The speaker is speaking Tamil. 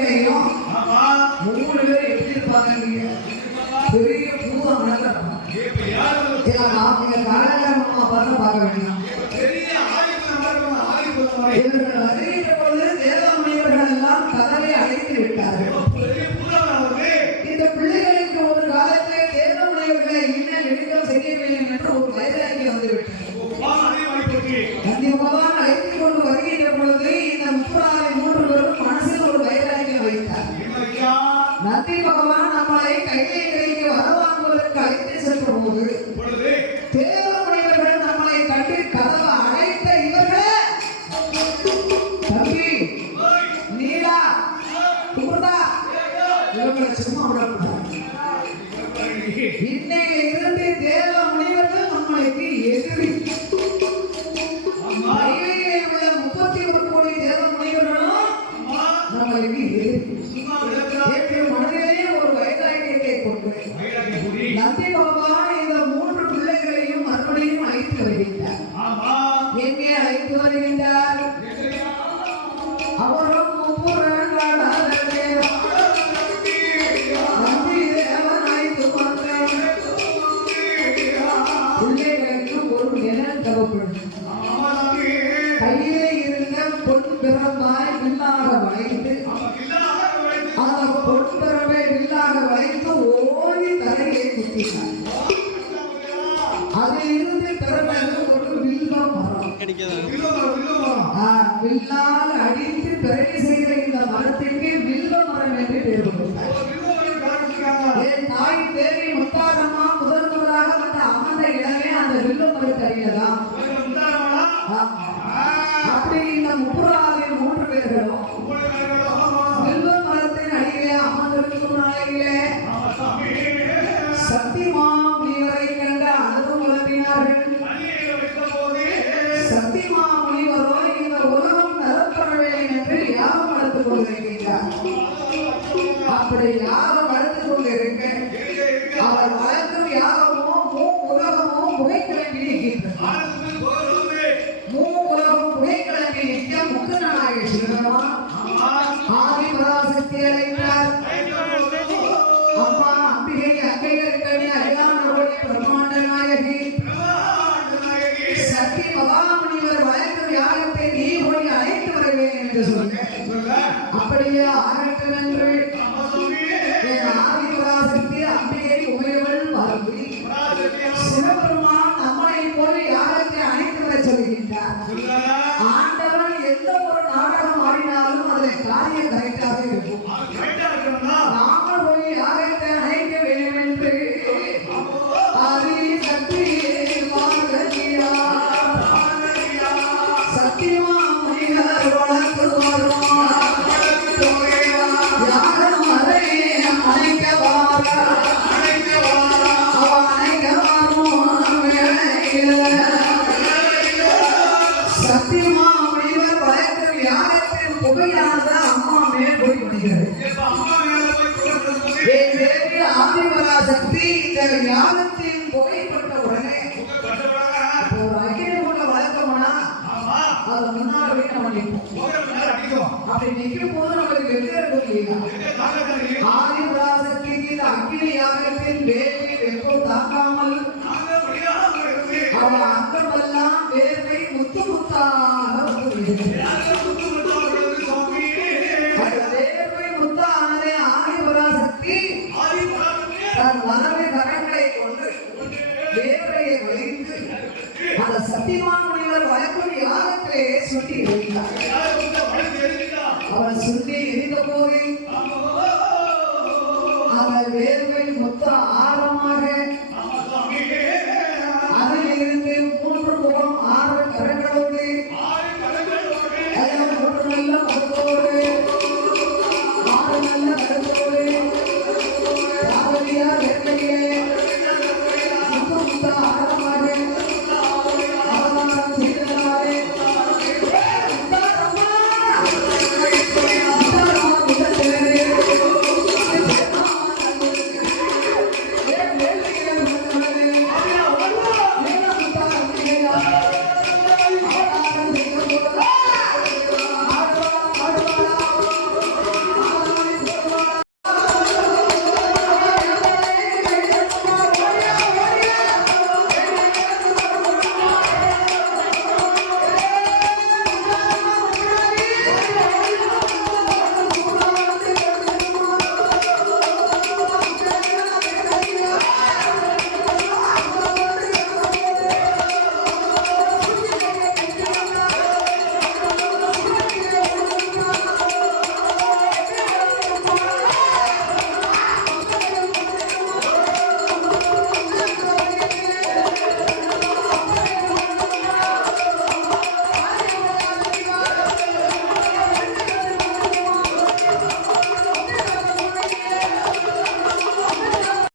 3 பேர் எப்படி இருப்பாங்க? பெரிய பூதம் நடக்கலாம். நீங்க காலகாலமா பார்க்க வேண்டாம். இவர்கள் வருகின்ற பொழுது தேவமுனிவர்கள் எல்லாம் கதவை அடைத்து விட்டார்கள். இந்த பிள்ளைகளுக்கு ஒரு காலத்திலே தேவமுனிவர்களை இன்னும் நெருக்கம் செய்ய வேண்டும் என்று ஒரு வயதாகி வந்துவிட்டது. நந்தி பகவான் அழைத்து கொண்டு வருகின்ற பொழுது இந்த 3 பேரும் மனசில் ஒரு வயதாகி வைத்தார். நந்தி பகவான் நம்மளை கைலைக்கு வரவாங்குவதற்கு அழைத்து சென்ற போது தேவமுனிவர்கள் நம்மளை கண்டு கதவை அழைத்த இவர்களே தம்பி நீலா குமுதா இவர்களை சும்மா விடக்கூடாது. இன்னைக்கு இருந்து தேவ முனிவர்கள் நம்மளுக்கு எதிரி. உள்ள 31 கோடி தேவ முனிவர்களும் நம்மளுக்கு எதிரி. மனதிலேயே ஒரு வைராக்கியத்தை கொண்டு நந்தி பகவான் இந்த 3 பிள்ளைகளையும் மறுபடியும் அழைத்து வருகின்றார். எங்கே அழைத்து வருகின்றார்? அவரும் பிள்ளைகளுக்கு ஒரு நிழல் தேவைப்படும். கையிலே இருந்த பொன் பிரமாய் வில்லாக வளைத்து அந்த பொன் பிரமை வில்லாக வளைத்து ஓடி தரையை குத்தினார். அதில் இருந்து பிறகு ஒரு வில்வ மரம் வில்லால் அடித்து பிறகு செய்கிற இந்த மரத்திற்கு வில்வ மரம் என்று பெயர் கொடுத்தார். என் தாய் தேவி முத்தாரம்மா முதலாக வந்து அமர்ந்த இடமே அந்த வில்வ மரத்தடியில்தான். அப்படி இந்த 3 பேர்களும் வில்வ மரத்தின் அடியிலே அமர்ந்திருக்கும் நாளையிலே சத்தியமா முனிவரை கண்ட அழுது உலகினார்கள். சத்தியமா முனிவரோ இந்த உலகம் நிரப்பட வேண்டும் என்று யாகம் வளர்த்துக் கொண்டிருக்கிறார். அப்படி யாகம் வளர்த்துக் கொண்டிருக்க அவர் வளர்க்கும் யாகமோ உலகமோ புகைக்கிழங்கி இருக்கின்றது. உலகம் புகைக்கிழங்கி நிற்க முக்கநாயக சிவபெருமான் ஆதி பராசக்தி அழைத்தார். அம்மா அம்பிகை அங்கையர்கணி அரியானவருடைய பிரம்மாண்ட நாயகி சக்தி மகாமுனிவர் வளர்க்கும் யாகத்தை நீ போய் அழைத்து வருவேன் என்று சொல்ல அப்படியே ஆகட்டும் என்று ஆதி பராசக்தி அம்பிகை உமையவள் வருந்தி சிவபெருமான் நம்மளை போய் யாகத்தை அழைத்து வர சொல்கின்றார். ஆண்டவன் எந்த ஒரு நாடகம் ஆடினாலும் அதில் காரியம் கரெக்டாக இருக்கும். நாங்கள் போய் யாகத்தை அழைக்க வேண்டும் என்று ஆதி சக்தி சத்தியமா முனிவர் வளர்த்து யாரும் அதை அழைக்க சத்தியமா முனிவர் வளர்க்கும் யாகத்தின் புகையானது அம்மா மேல் போய் விடுகிறது. ஆதிபராசக்தி இந்த யாகத்தின் புகைப்பட்ட உடனே ஒரு அக்கினி கூட வளர்க்கணும்னா அது முன்னாடி நம்ம நிற்போம். அப்படி நிற்கும் போது நமக்கு வெற்றி. ஆதிபராசக்தி இந்த அக்கினி யாகத்தின் வேலை வெப்பம் தாக்காமல் அவள் அங்கமெல்லாம் வேர்வை முத்து முத்தாக வேர்வை முத்தானதை ஆதிபராசக்தி தன் வரவை கரங்களை கொண்டு வேர்வையை வலித்து அந்த சத்தியமா முனிவர் வழக்கும் யாகத்திலே சுட்டி எறிந்தார். அவர் சுட்டி எரிந்த போது அந்த வேர்வை முத்த ஆற